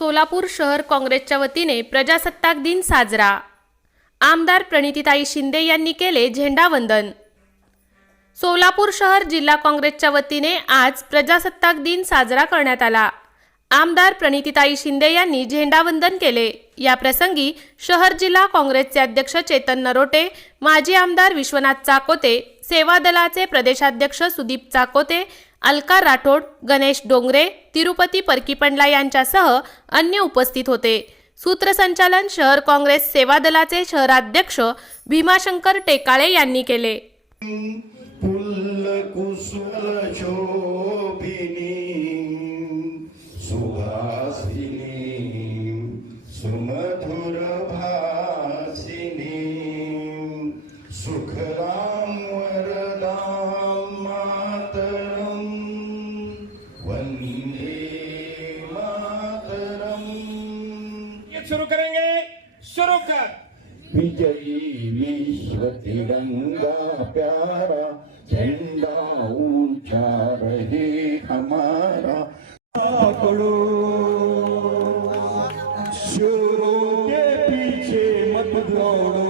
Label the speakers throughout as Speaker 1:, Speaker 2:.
Speaker 1: सोलापूर शहर काँग्रेसच्या वतीने प्रजासत्ताक दिन साजरा. आमदार प्रणितीताई शिंदे यांनी केले झेंडावंदन सोलापूर शहर जिल्हा काँग्रेसच्या वतीने आज प्रजासत्ताक दिन साजरा करण्यात आला. आमदार प्रणितीताई शिंदे यांनी झेंडावंदन केले. या प्रसंगी शहर जिल्हा काँग्रेसचे अध्यक्ष चेतन नरोटे माजी आमदार विश्वनाथ चाकोते सेवा दलाचे प्रदेशाध्यक्ष सुदीप चाकोते अलका राठोड गणेश डोंगरे तिरुपती परकीपंडला यांच्यासह अन्य उपस्थित होते. सूत्रसंचालन शहर काँग्रेस सेवा दलाचे शहराध्यक्ष भीमाशंकर टेकाळे यांनी केले.
Speaker 2: सुमधुर भासिनी
Speaker 3: सुखरा शुरू करेंगे। शुरू कर।
Speaker 2: विजयी विश्व तिरंगा प्यारा झंडा ऊंचा रहे हमारा। पकड़ो शोरों के पीछे मत दौड़ो।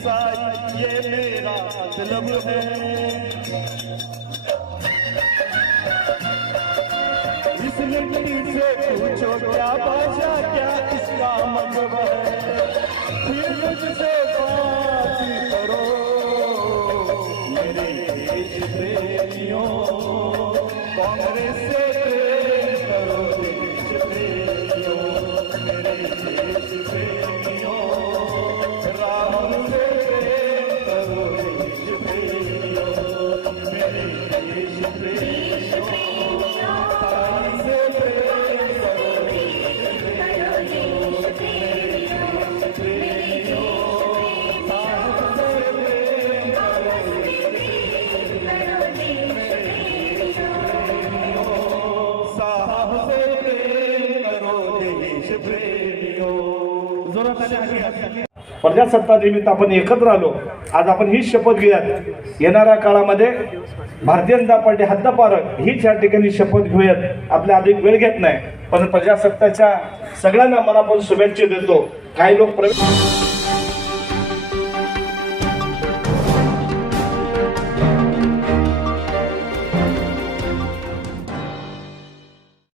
Speaker 2: सिख ये मेरा मतलब है. हो. इस लड़की से पूछो क्या भाषा क्या इसका मतलब है? फिर मुझसे
Speaker 4: प्रजासत्ताक निमित्त आपण एकत्र आलो. आज आपण ही शपथ घेऊयात. येणाऱ्या काळामध्ये भारतीय जनता पार्टी हद्दपारक हीच या ठिकाणी शपथ घेऊयात. आपल्या अधिक वेळ घेत नाही पण प्रजासत्ताच्या सगळ्यांना मला आपण शुभेच्छा देतो. काही लोक प्रवेश